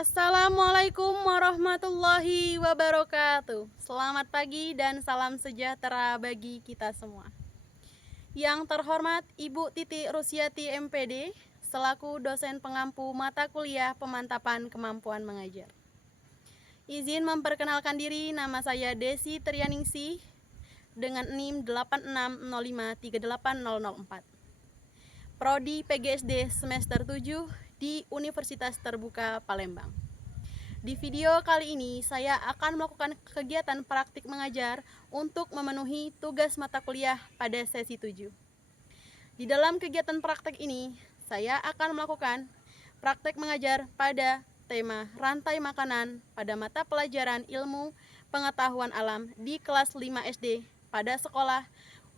Assalamualaikum warahmatullahi wabarakatuh. Selamat pagi dan salam sejahtera bagi kita semua. Yang terhormat Ibu Titi Rusiati MPD selaku dosen pengampu mata kuliah pemantapan kemampuan mengajar. Izin memperkenalkan diri, nama saya Desi Trianingsih dengan NIM 8605380004. Prodi PGSD semester 7 di Universitas Terbuka Palembang. Di video kali ini saya akan melakukan kegiatan praktik mengajar untuk memenuhi tugas mata kuliah pada sesi 7. Di dalam kegiatan praktik ini, saya akan melakukan praktik mengajar pada tema rantai makanan pada mata pelajaran ilmu pengetahuan alam di kelas 5 SD pada sekolah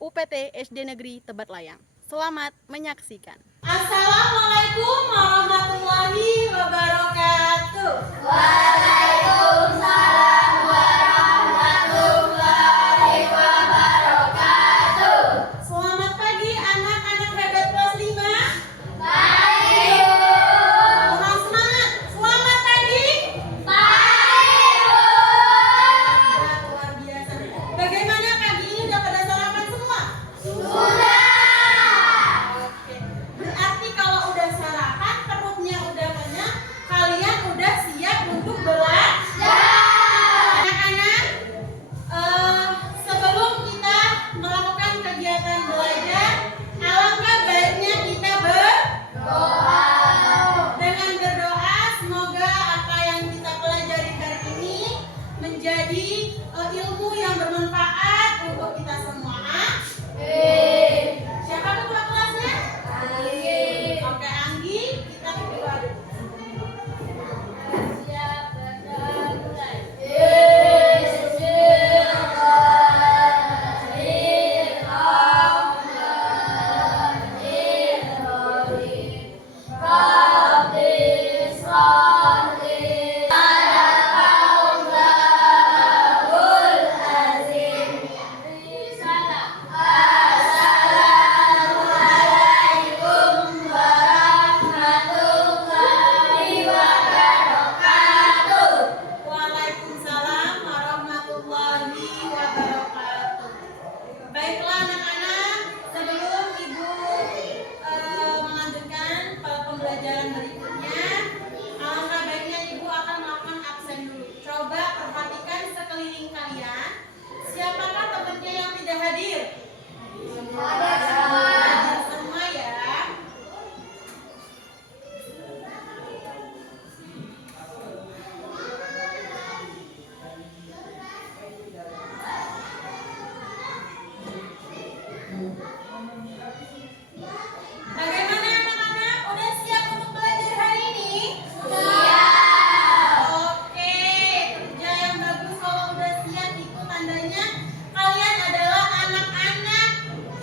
UPT SD Negeri Tebat Layang. Selamat menyaksikan. Assalamualaikum warahmatullahi wabarakatuh. Waalaikumsalam warahmatullahi wabarakatuh. Selamat pagi anak-anak hebat kelas 5. Pagi Bu. Kurang semangat. Selamat pagi. Pagi Bu. Luar biasa. Bagaimana pagi ini udah pada sarapan semua? Sudah. Oke. Berarti kalau udah sarapan, perutnya udah kenyang, kalian udah siap untuk belajar. Anak-anak, sebelum kita melakukan kegiatan belajar, alangkah baiknya kita Doa. dengan berdoa semoga apa yang kita pelajari hari ini menjadi ilmu yang bermanfaat untuk kita semua. Siapa ketua kelasnya? Oke, Anggi, kita berdoa dulu. Siap dan mulai. Waalaikumsalam warahmatullahi wabarakatuh. Baiklah anak-anak, sebelum Ibu melanjutkan pembelajaran berikutnya, alangkah baiknya Ibu akan melakukan absen dulu. Coba perhatikan sekeliling kalian, siapakah temannya yang tidak hadir? Hadir semua ya. Bagaimana anak-anak? Udah siap untuk belajar hari ini? Oke, kerja yang bagus. Kalau udah siap itu tandanya kalian adalah anak-anak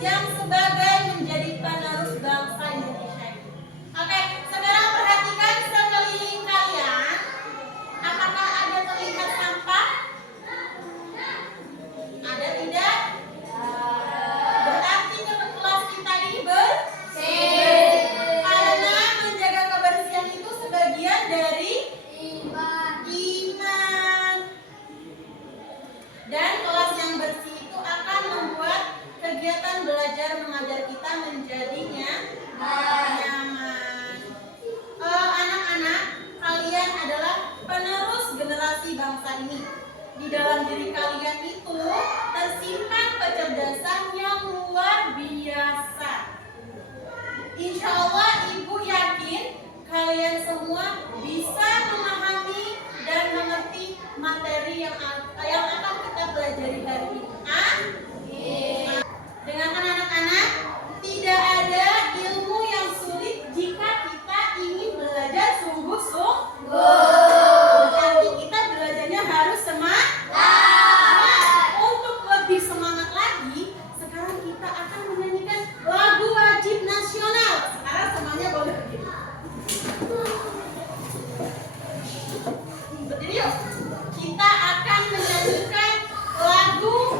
yang sebagai menjadi penerus bangsa Indonesia. Oke, sekarang perhatikan sekeliling kalian. Apakah ada terlihat sampah? Ada tidak? Berarti kelas kita ini bersih. Karena menjaga kebersihan itu sebagian dari iman. Dan kelas yang bersih itu akan membuat kegiatan belajar mengajar kita menjadinya nyaman. Anak-anak, kalian adalah penerus generasi bangsa ini. Di dalam diri kalian itu tersimpan kecerdasan yang luar biasa. Insya Allah Ibu yakin kalian semua bisa memahami dan mengerti materi yang akan kita pelajari hari ini. Amin. Dengarkan anak-anak, tidak ada ilmu yang sulit jika kita ingin belajar sungguh-sungguh. Berarti kita belajarnya harus semangat. Untuk lebih semangat lagi, sekarang kita akan menyanyikan lagu wajib nasional. Sekarang semuanya boleh berdiri. Berdiri yuk. Kita akan menyanyikan lagu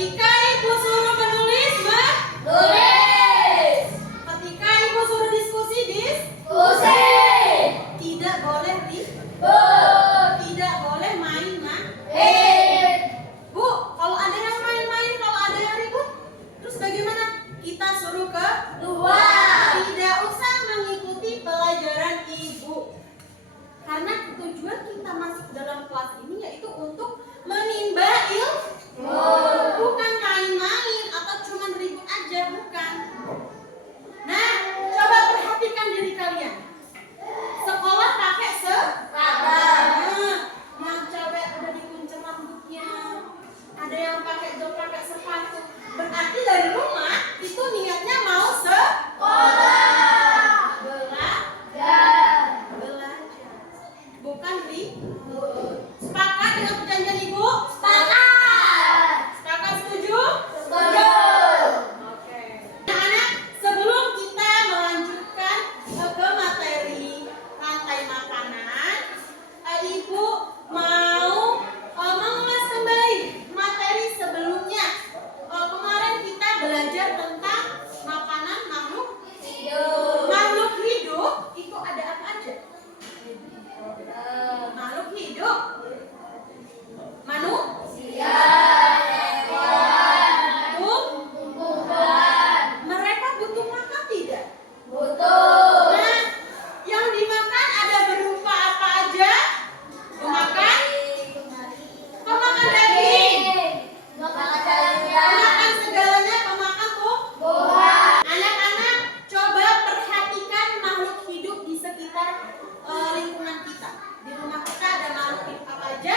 Ketika ibu suruh menulis, Tulis. ketika ibu suruh diskusi, Diskusi. tidak boleh tidak boleh main-main. Bu, kalau ada yang main-main, kalau ada yang ribut, terus bagaimana? Kita suruh ke Dua. tidak usah mengikuti pelajaran ibu. Karena tujuan kita masuk dalam kelas ini yaitu untuk menimba ilmu. Bukan main-main atau cuma ribut aja, bukan. Nah, coba perhatikan diri kalian. Sekolah pakai seragam. Yang cewek udah dikuncir rambutnya. Ada yang pakai jok, pakai sepatu. Berarti dari rumah itu niatnya mau Sekolah. belajar. Bukan sepakat dengan perjanjian ibu? Sepakat. Sepakat, setuju? Setuju. Oke. Anak-anak, sebelum kita melanjutkan ke materi rantai makanan, ibu mau mengulas kembali materi sebelumnya. Kemarin kita belajar tentang makanan makhluk Hidup. makhluk hidup. Itu ada apa aja? Makhluk hidup, manusia, Tumbuhan. mereka butuh makan tidak? Butuh. Nah, yang dimakan ada berupa apa aja? Pemakan daging, pemakan segalanya, pemakan Tumbuhan. Anak-anak, coba perhatikan makhluk hidup di sekitar lingkungan kita. Di rumah kita ada makhluk hidup apa aja?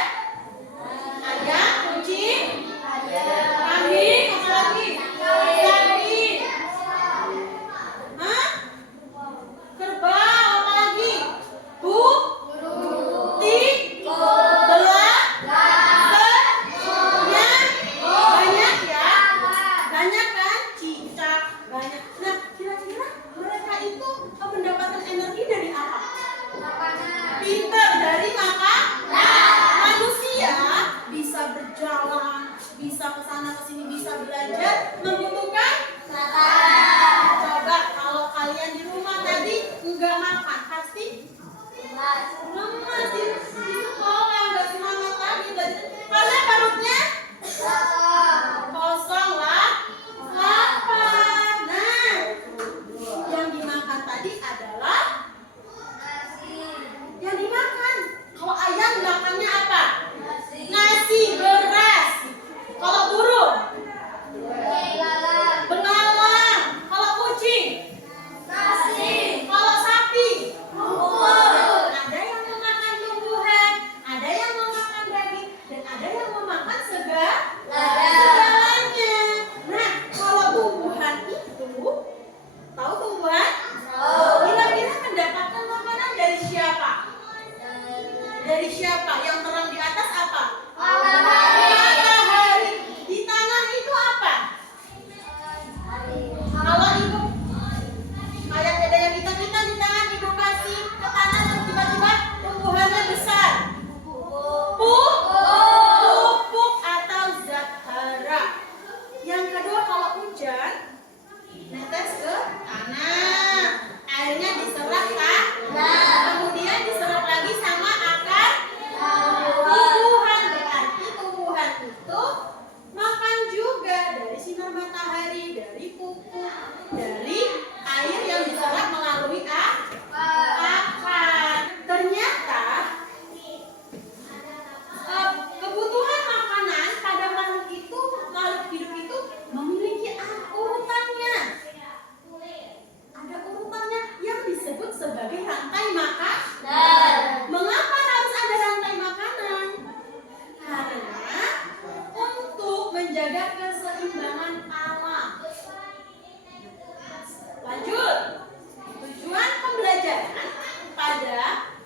Ayam, kucing, kambing, apa lagi? Sapi. Hah? Kerbau, apa lagi? Tik, banyak ya? Banyak kan? Cicak, banyak. Nah, kira-kira mereka itu mendapatkan energi dari apa? Pintar dari makan. Manusia bisa berjalan, bisa ke sana ke sini, bisa belajar, membutuhkan coba kalau kalian di rumah tadi nggak makan, pasti lemas di sekolah, nggak semangat lagi belajar. Karena perutnya kosong lah, lapar. Nah, yang dimakan tadi adalah yang dimakan. Kalau ayam makannya apa? Nasi, beras. Kalau burung, belalang. Kalau kucing, kalau sapi. Ada yang memakan tumbuhan, ada yang memakan daging, dan ada yang memakan segalanya. Nah, kalau tumbuhan itu, tahu tumbuhan? Kira-kira mendapatkan makanan dari siapa? Dari siapa? Yang terang di atas apa? Matahari. Di tanah itu apa? Kalau ibu kayak ada yang hitam-hitam di tangan, ibu kasih ke tanah dan tiba-tiba tumbuhannya besar. Pupuk atau zat hara. Yang kedua, kalau hujan netes ke tanah, airnya diserap kan? Kemudian diserap lagi sama akar tumbuhan. Berarti tumbuhan itu makan juga dari sinar matahari, dari pupuk, dari air yang diserap melalui akar. Ternyata kebutuhan makanan pada makhluk hidup itu memiliki urutannya. Ada urutannya yang disebut sebagai rantai makanan. Mengapa harus ada rantai makanan? Karena untuk menjaga keseimbangan alam. Lanjut. Tujuan pembelajaran pada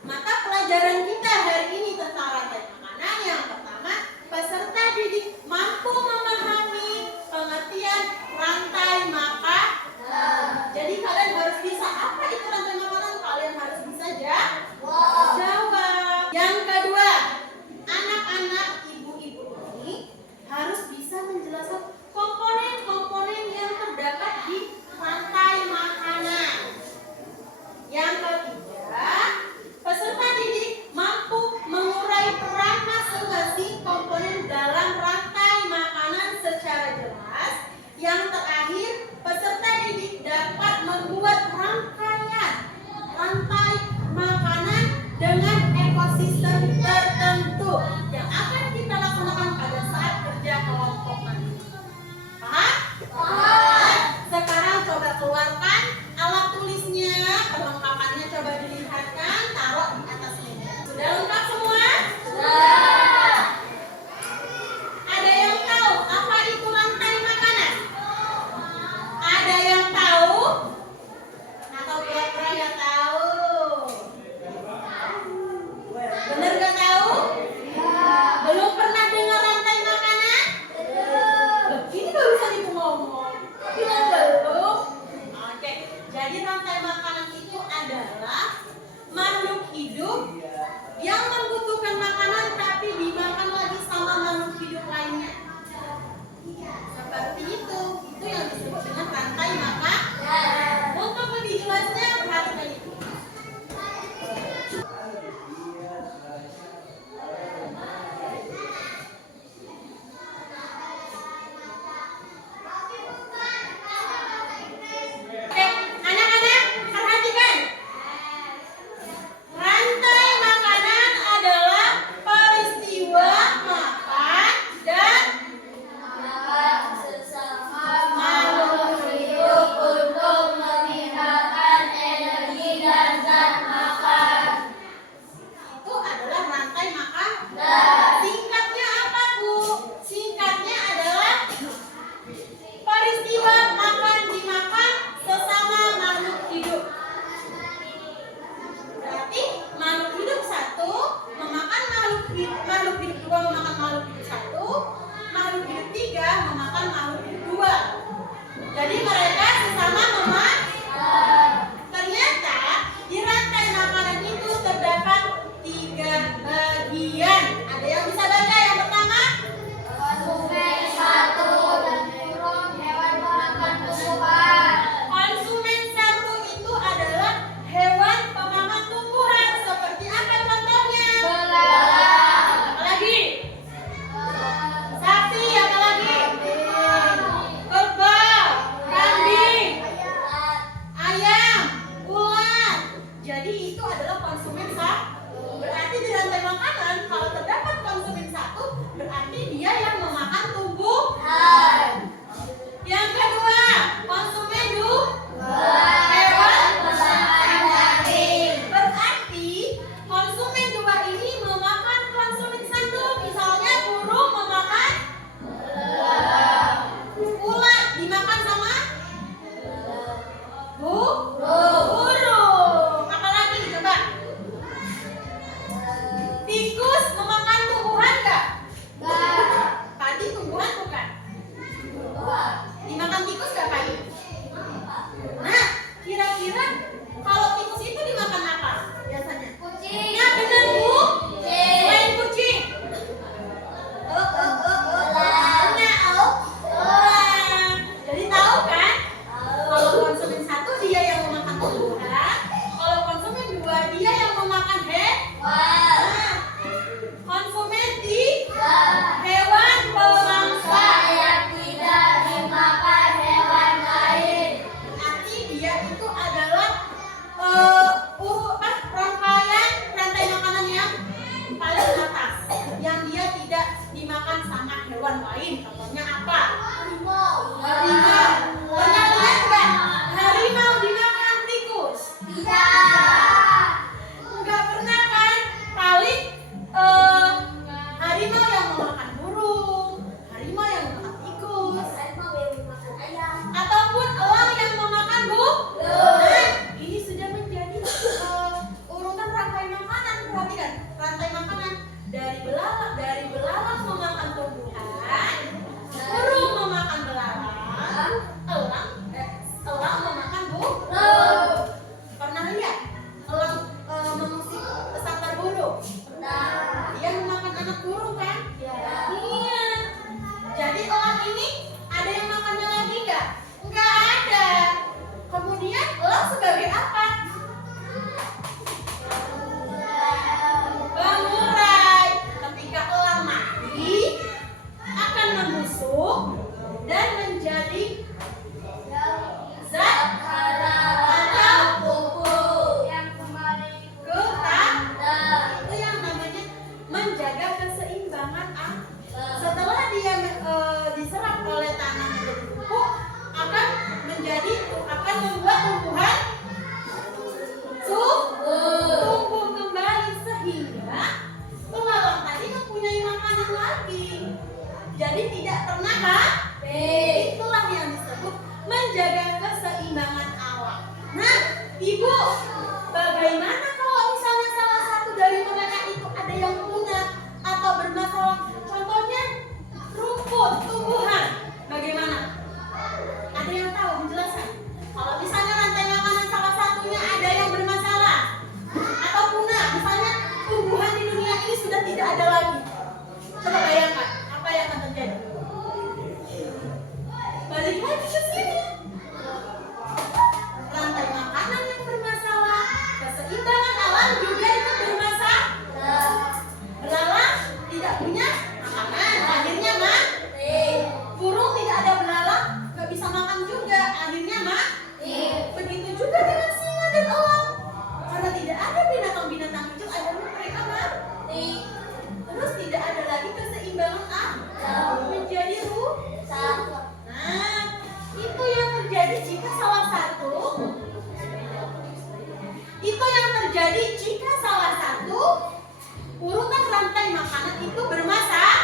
mata pelajaran kita hari ini tentang rantai makanan. Yang pertama, peserta didik mampu memahami pengertian rantai makanan. Jadi kalian harus bisa apa itu rantai makanan? Kalian harus bisa jawab. Yang kedua, anak-anak ibu-ibu ini harus bisa menjelaskan Yang terakhir, peserta didik dapat membuat rangkaian rantai makanan dengan ekosistem tertentu yang akan kita laksanakan pada saat kerja kelompok nanti. Paham? Paham. Sekarang coba keluarkan alat tulisnya, perlengkapannya coba dilihatkan, taruh di atas meja. Sudah lengkap semua? Sudah. Ada yang tahu apa itu rantai makanan? Ada yang tahu? Atau pura-pura nggak tahu? Bener nggak tahu? Belum pernah dengar rantai makanan? Loh, ini barusan ibu ngomong. Bilang belum? Oke, jadi rantai makanan itu adalah makhluk hidup yang membutuhkan makanan tapi dimakan lagi sama makhluk hidup lainnya. Seperti itu yang disebut dengan rantai makanan. Untuk lebih jelasnya perhatikan itu. Oke, anak-anak perhatikan. Rantai makanan adalah peristiwa makan dan Makhluk hidup untuk meningkatkan energi dan zat makan. itu adalah rantai makan. Dan Singkatnya apa, Bu? Singkatnya adalah peristiwa makan dimakan sesama makhluk hidup. Berarti makhluk hidup satu memakan makhluk hidup dua memakan makhluk hidup satu, makhluk hidup tiga memakan makhluk hidup dua. Jadi mereka sesama memakan. Ternyata di rantai makanan itu terdapat 3 bagian. Ada yang bisa baca yang pertama? konsumen satu dan burung hewan pemakan tumbuhan. Konsumen satu itu adalah hewan pemakan tumbuhan. Seperti apa contohnya? Belalang. Apa lagi? Sapi, apa lagi? Kerbau, kambing, ayam, ulat. Jadi itu adalah konsumen satu. Berarti di rantai makanan kalau terdapat konsumen satu, berarti dia yang memakan tumbuhan. Yang kedua, konsumen hewan Pemakan daging. berarti konsumen dua ini memakan konsumen satu. Misalnya burung memakan ulat, dimakan sama burung. Apalagi coba? Tikus memakan tumbuhan nggak? Padi tumbuhan bukan? Dimakan tikus nggak padi? Nah, kira-kira kalau tikus itu dimakan apa biasanya? Kucing. Ya benar, Bu. Selain kucing. Elang. Jadi tahu kan? Kalau konsumen satu dia yang memakan tumbuhan, kalau konsumen dua dia yang memakan hewan. Konsumen hewan pemangsa. Yang tidak dimakan hewan lain. Arti dia itu adalah rangkaian rantai makanan yang paling atas, yang dia tidak dimakan sama hewan lain. Contohnya apa? Harimau. Pernah lihat nggak harimau dimakan tikus? Nggak pernah kan? Paling harimau yang memakan burung, harimau yang memakan tikus, ataupun elang yang memakan Nah, ini sudah menjadi urutan rantai makanan. Perhatikan, rantai makanan dari belalang memakan tumbuhan, burung memakan belalang, membuat tumbuhan tumbuh kembali sehingga belalang tadi mempunyai makanan lagi. Jadi tidak pernah habis. Itulah yang disebut menjaga keseimbangan alam. Nah, Ibu, bagaimana kalau misalnya salah satu dari mereka itu ada yang punah atau bermasalah? Contohnya rumput, tumbuhan. Bagaimana? Ada yang tahu menjelaskan? Kalau misalnya rantai makanan salah satunya ada yang bermasalah atau punah, misalnya tumbuhan di dunia ini sudah tidak ada lagi. Coba bayangkan, apa yang akan terjadi? Balik lagi ke sini. Rantai makanan yang bermasalah, keseimbangan alam juga ikut bermasalah. Belalang tidak punya makanan, akhirnya mati. Burung tidak ada belalang, nggak bisa makan juga, akhirnya mati. Begitu juga dengan singa dan elang, karena tidak ada binatang-binatang kecil, akhirnya mereka mati. Terus tidak ada lagi keseimbangan alam, menjadi rusak. Nah, itu yang terjadi jika salah satu urutan rantai makanan itu bermasalah.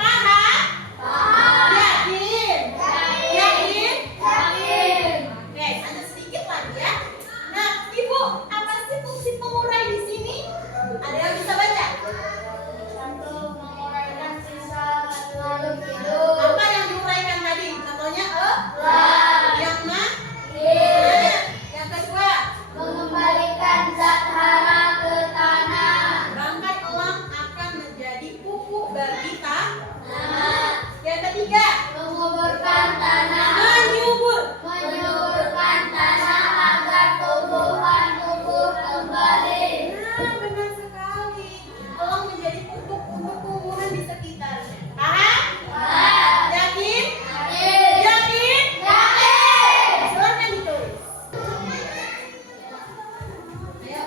Paham? Yakin? Oke, ada sedikit lagi ya. Nah, Ibu, apa sih fungsi pengurai di sini? Ada yang bisa baca? Apa yang diuraikan tadi? Contohnya yang yang kedua, Mengembalikan zat hara ke tanah. bangkai elang akan menjadi pupuk bagi tanah. Yang ketiga, Menguburkan tanah. menyubur. Menyuburkan tanah agar tumbuhan tumbuh kembali. Nah, benar sekali. Elang menjadi pupuk untuk tumbuhan di sekitarnya. Paham? Yakin? Yakin? Silakan ditulis. Ayo.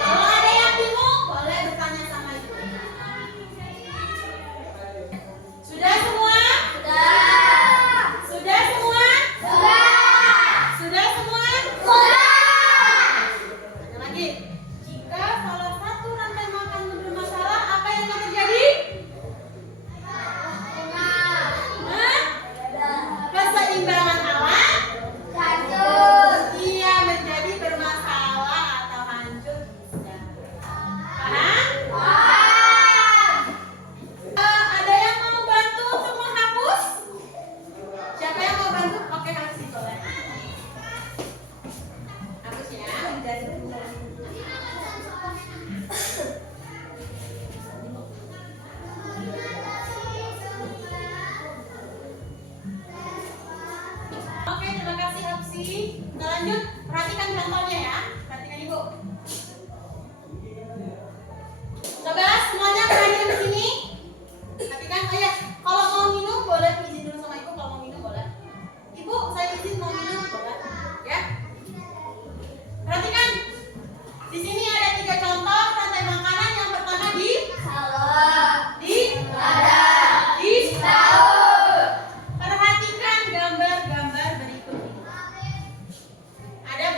Kalau ada yang bingung, boleh bertanya sama ibu. Sudah semua? Sudah semua? Sudah semua? Ada lagi. Jika salah satu rantai makanan bermasalah, apa yang akan terjadi? Hah? Keseimbangan alam? Ia menjadi bermasalah atau hancur bisa. Paham? Ada yang mau bantu untuk menghapus? Siapa yang mau bantu? Oke, harus boleh. Hapus ya, dari dulu. Oke, terima kasih Hapsi. Kita lanjut, perhatikan contohnya ya. Perhatikan Ibu. Coba semuanya perhatikan di sini. Perhatikan, ayo. Kalau mau minum boleh izin dulu sama Ibu. Kalau mau minum boleh. Ibu, saya izin mau minum boleh. Ya. Perhatikan. Di sini ada 3 contoh rantai makanan. Yang pertama di perhatikan gambar-gambar berikut ini. Ada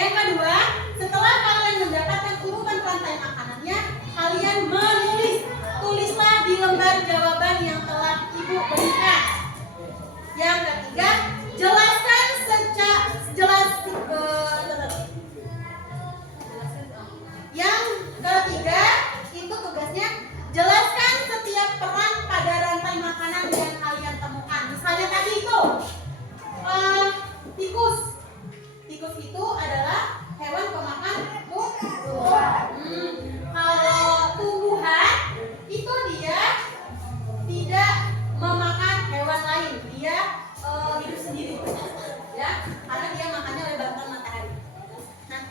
Yang kedua, setelah kalian mendapatkan urutan rantai makanannya, kalian menulis. Tulislah di lembar jawaban yang telah Ibu berikan. Yang ketiga, jelaskan yang ketiga itu tugasnya jelaskan setiap peran pada rantai makanan yang kalian temukan. Misalnya tadi itu tikus. Tikus itu adalah hewan pemakan tumbuhan. Kalau tumbuhan itu dia tidak memakan hewan lain, dia hidup sendiri, ya, karena dia makannya oleh bantuan matahari. Nah,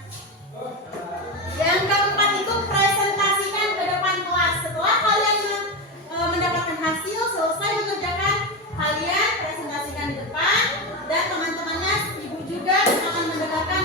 yang keempat itu presentasikan ke depan kelas. Setelah kalian mendapatkan hasil, selesai mengerjakan, kalian presentasikan di depan dan teman-temannya, ibu juga akan mendengarkan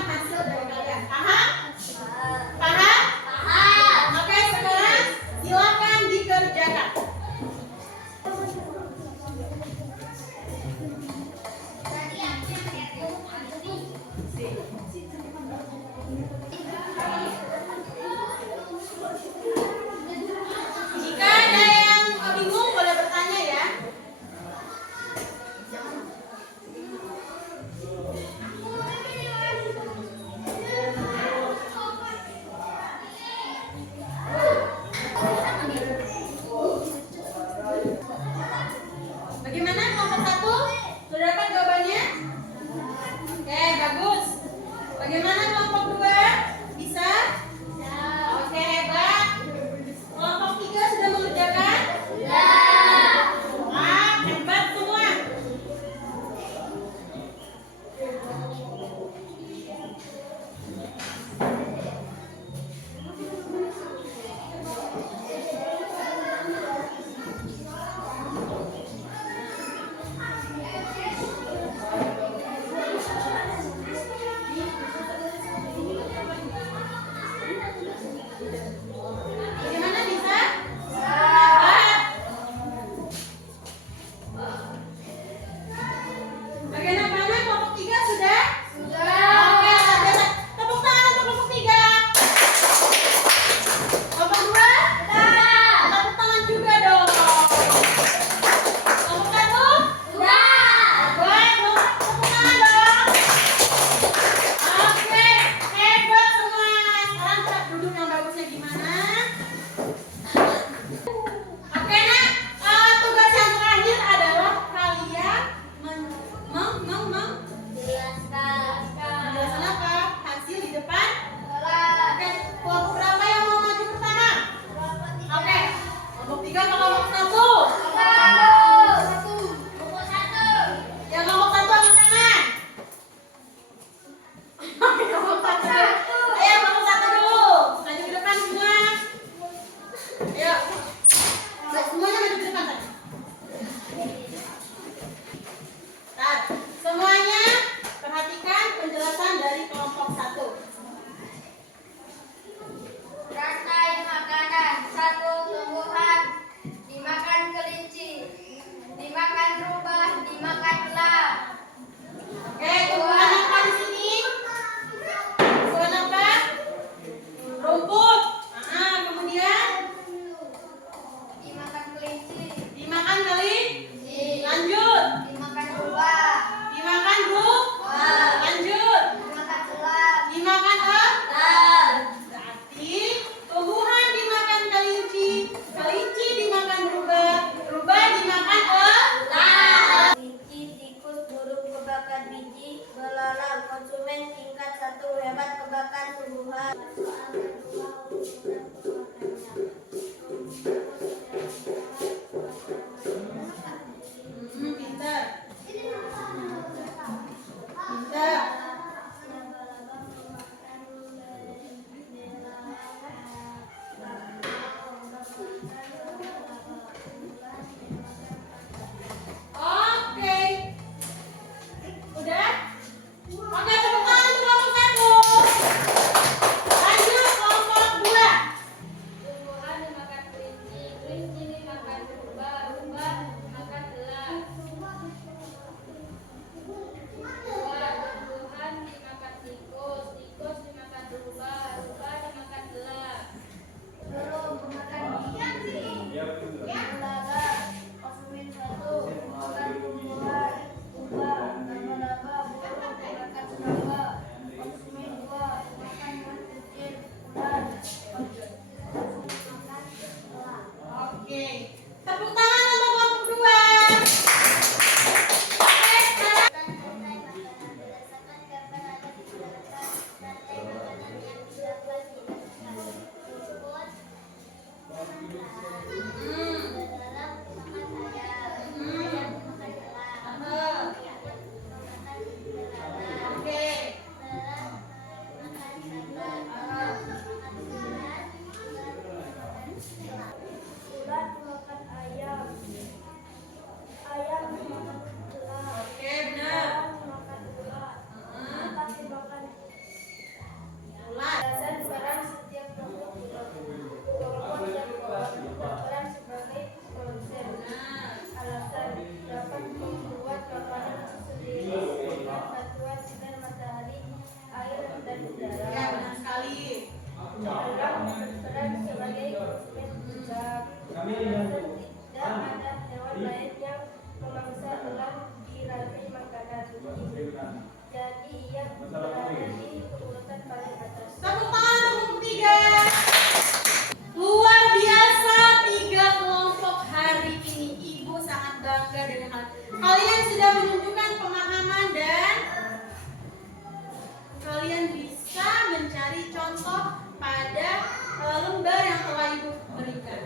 lembar yang telah Ibu berikan.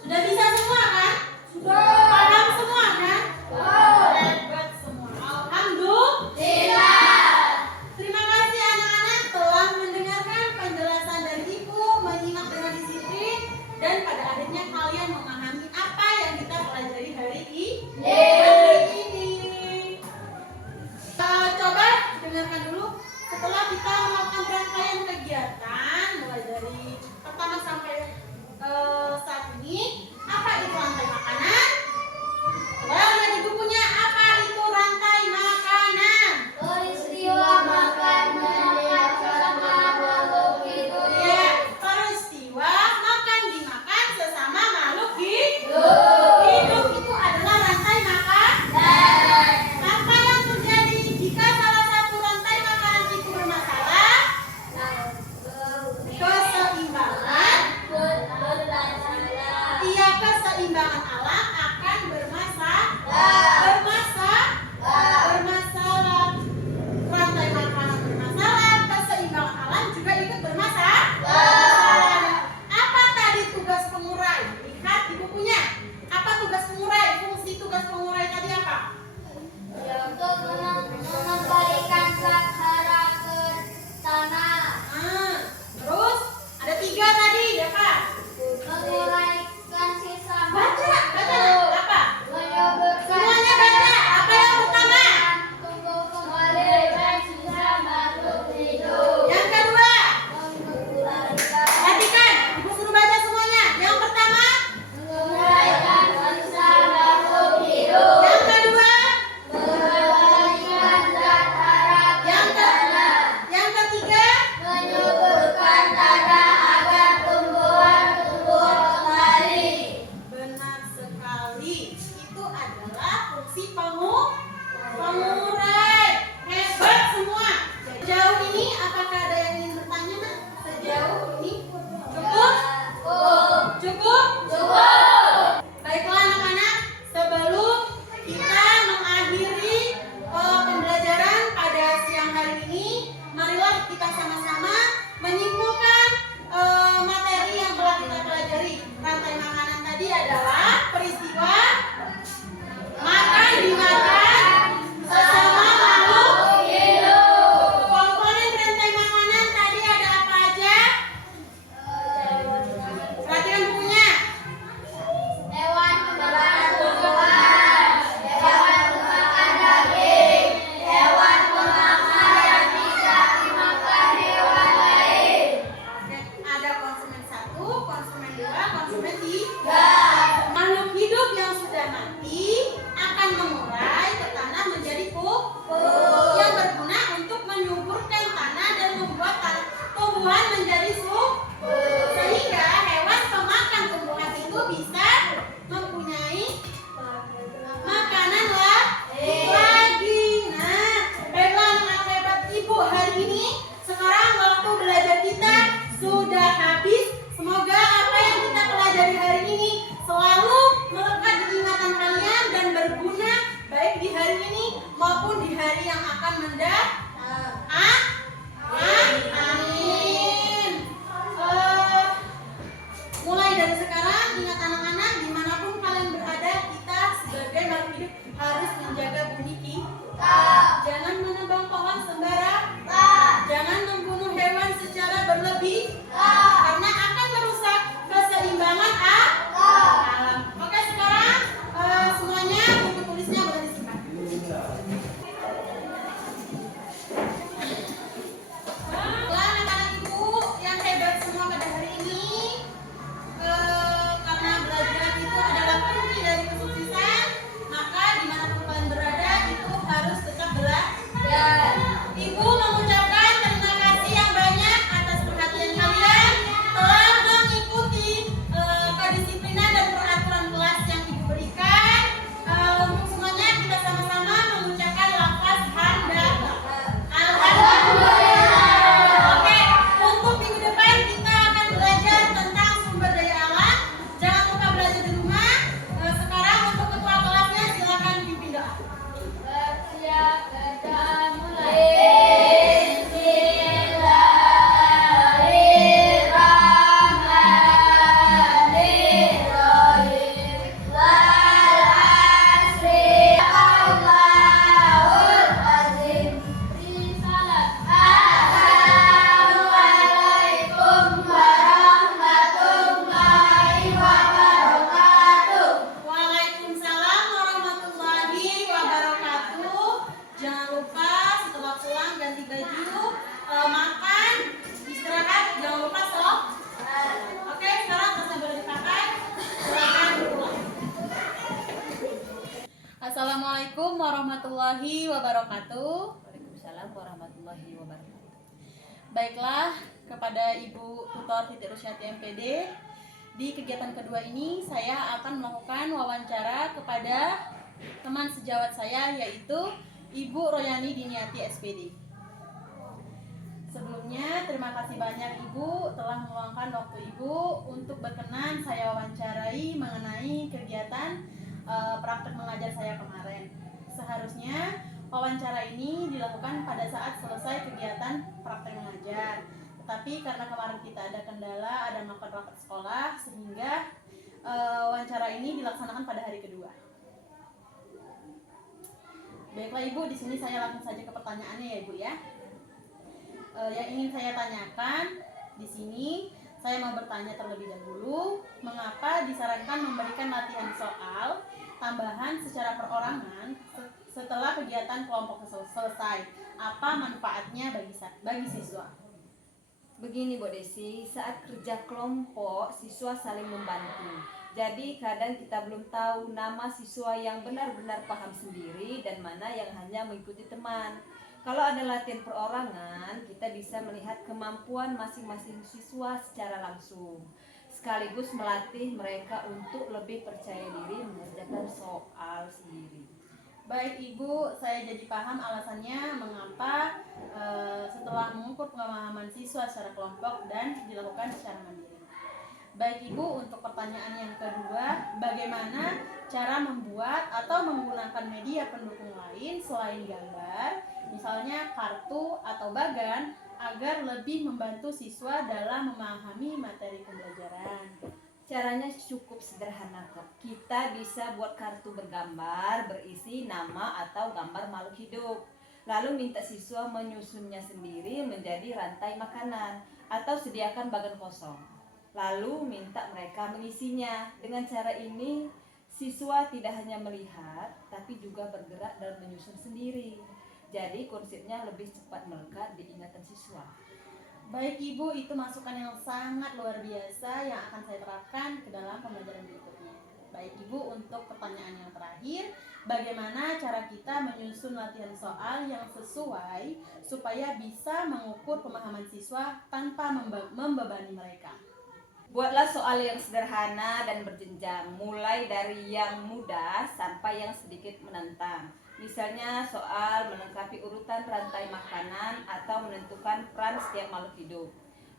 Sudah bisa semua kan? Paham semua kan? Hebat semua. Alhamdulillah. Terima kasih anak-anak telah mendengarkan penjelasan dari Ibu, menyimak dengan disiplin, dan pada akhirnya kalian memahami apa yang kita pelajari hari ini. Coba dengarkan dulu. Setelah kita melakukan rangkaian kegiatan mulai dari pertama sampai saat ini, apa itu rantai makanan? Coba lihat di bukunya, apa itu rantai makanan? Peristiwa makan menyengat sesama makhluk hidup. Ya, peristiwa makan dimakan sesama makhluk hidup. Hidup itu adalah rantai makanan. Apa yang terjadi jika salah satu rantai makanan itu bermasalah? Keseimbangan. Iya, keseimbangan alam akan bermasalah. Rantai makanan bermasalah, keseimbangan alam juga ikut bermasalah. Apa tadi tugas pengurai? Lihat di bukunya. Apa tugas pengurai? Fungsi tugas pengurai tadi apa? Untuk mengembalikan zat hara ke tanah, Terus ada 3 tadi, ya Pak? menguraikan sisa Baca apa? menyuburkan Semuanya baca. Apa yang pertama? tumbuh kembali dan sisa makhluk hidup. Yang kedua, Menguraikan perhatikan. Ibu suruh baca semuanya. Yang pertama, sisa makhluk hidup. yang kedua, Mengembalikan zat hara ke yang tanah, yang ketiga. menyuburkan tanah agar tumbuhan tumbuh kembali. Benar sekali. Itu adalah fungsi pengurai. Hebat semua. Sejauh ini apakah ada yang ingin bertanya, Nak? Sejauh ini cukup? Cukup? Baiklah anak-anak, sebelum kita mengakhiri pembelajaran pada siang hari ini, marilah kita sama-sama menyimpulkan materi yang telah kita pelajari. Rantai makanan tadi adalah peristiwa makan dimakan sesama makhluk hidup. Komponen rantai makanan tadi ada apa aja? Perhatikan bukunya. Hewan pemakan tumbuhan, hewan pemakan daging, hewan pemakan yang tidak dimakan hewan lain. Ada konsumen 1, konsumen 2, konsumen 3. Makhluk hidup yang sudah mati akan mengurai ke tanah menjadi pupuk yang berguna untuk menyuburkan tanah dan membuat tumbuhan menjadi subur. Sehingga hewan pemakan tumbuhan itu bisa mempunyai makanan lagi. Nah, baiklah anak-anak hebat Ibu, hari ini sekarang waktu belajar kita sudah habis. Semoga apa yang kita pelajari hari ini selalu melekat di ingatan kalian dan berguna baik di hari ini maupun di hari yang akan mendatang. Amin. Mulai dari sekarang ingat anak-anak, dimanapun kalian berada, kita sebagai makhluk hidup harus menjaga bumi kita. Jangan menebang pohon sembarangan. Jangan membunuh hewan secara berlebih karena akan merusak keseimbangan alam. Oke, sekarang semuanya buku tulisnya boleh disimpan. warahmatullahi wabarakatuh. Waalaikumsalam warahmatullahi wabarakatuh. Baiklah, kepada Ibu Tutor Titik Rusyati MPD, di kegiatan kedua ini saya akan melakukan wawancara kepada teman sejawat saya, yaitu Ibu Royani Diniati SPD. Sebelumnya, terima kasih banyak Ibu telah meluangkan waktu Ibu untuk berkenan saya wawancarai mengenai kegiatan praktek mengajar saya kemarin. Seharusnya wawancara ini dilakukan pada saat selesai kegiatan praktek mengajar. Tetapi karena kemarin kita ada kendala, ada melakukan rapat sekolah, sehingga wawancara ini dilaksanakan pada hari kedua. Baiklah Ibu, di sini saya langsung saja ke pertanyaannya ya Ibu ya. Yang ingin saya tanyakan di sini, saya mau bertanya terlebih dahulu, mengapa disarankan memberikan latihan soal tambahan secara perorangan setelah kegiatan kelompok selesai? Apa manfaatnya bagi siswa? Begini Bu Desi, saat kerja kelompok siswa saling membantu. Jadi kadang kita belum tahu nama siswa yang benar-benar paham sendiri dan mana yang hanya mengikuti teman. Kalau ada latihan perorangan, kita bisa melihat kemampuan masing-masing siswa secara langsung, sekaligus melatih mereka untuk lebih percaya diri mengerjakan soal sendiri. Baik Ibu, saya jadi paham alasannya mengapa setelah mengukur pemahaman siswa secara kelompok dan dilakukan secara mandiri. Baik Ibu, untuk pertanyaan yang kedua, bagaimana cara membuat atau menggunakan media pendukung lain selain gambar, misalnya kartu atau bagan, agar lebih membantu siswa dalam memahami materi pembelajaran? Caranya cukup sederhana kok. Kita bisa buat kartu bergambar berisi nama atau gambar makhluk hidup. Lalu minta siswa menyusunnya sendiri menjadi rantai makanan atau sediakan bagan kosong. Lalu minta mereka mengisinya. Dengan cara ini siswa tidak hanya melihat tapi juga bergerak dan menyusun sendiri. Jadi konsepnya lebih cepat melekat di ingatan siswa. Baik Ibu, itu masukan yang sangat luar biasa yang akan saya terapkan ke dalam pembelajaran berikutnya. Baik Ibu, untuk pertanyaan yang terakhir, bagaimana cara kita menyusun latihan soal yang sesuai supaya bisa mengukur pemahaman siswa tanpa membebani mereka? Buatlah soal yang sederhana dan berjenjang, mulai dari yang mudah sampai yang sedikit menantang. Misalnya soal melengkapi urutan rantai makanan atau menentukan peran setiap makhluk hidup.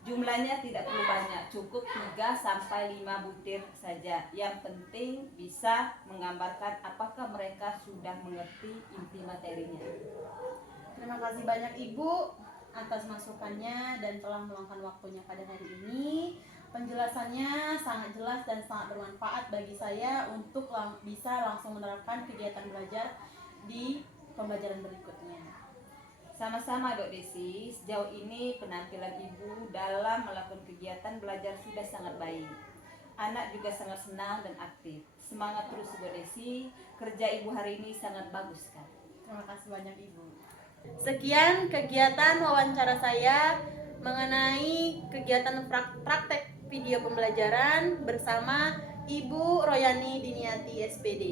Jumlahnya tidak perlu banyak, cukup 3-5 butir saja. Yang penting bisa menggambarkan apakah mereka sudah mengerti inti materinya. Terima kasih banyak Ibu atas masukannya dan telah meluangkan waktunya pada hari ini. Penjelasannya sangat jelas dan sangat bermanfaat bagi saya untuk bisa langsung menerapkan kegiatan belajar di pembelajaran berikutnya. Sama-sama Dok Desi, sejauh ini penampilan Ibu dalam melakukan kegiatan belajar sudah sangat baik. Anak juga sangat senang dan aktif. Semangat terus Dok Desi, kerja Ibu hari ini sangat bagus sekali. Terima kasih banyak Ibu. Sekian kegiatan wawancara saya mengenai kegiatan praktek video pembelajaran bersama Ibu Royani Diniati SPD.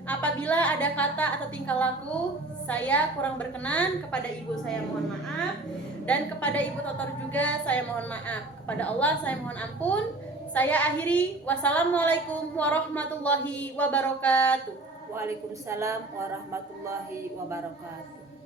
Apabila ada kata atau tingkah laku saya kurang berkenan, kepada Ibu saya mohon maaf, dan kepada Ibu Tutor juga saya mohon maaf. Kepada Allah saya mohon ampun. Saya akhiri. Wassalamualaikum warahmatullahi wabarakatuh. Waalaikumsalam warahmatullahi wabarakatuh.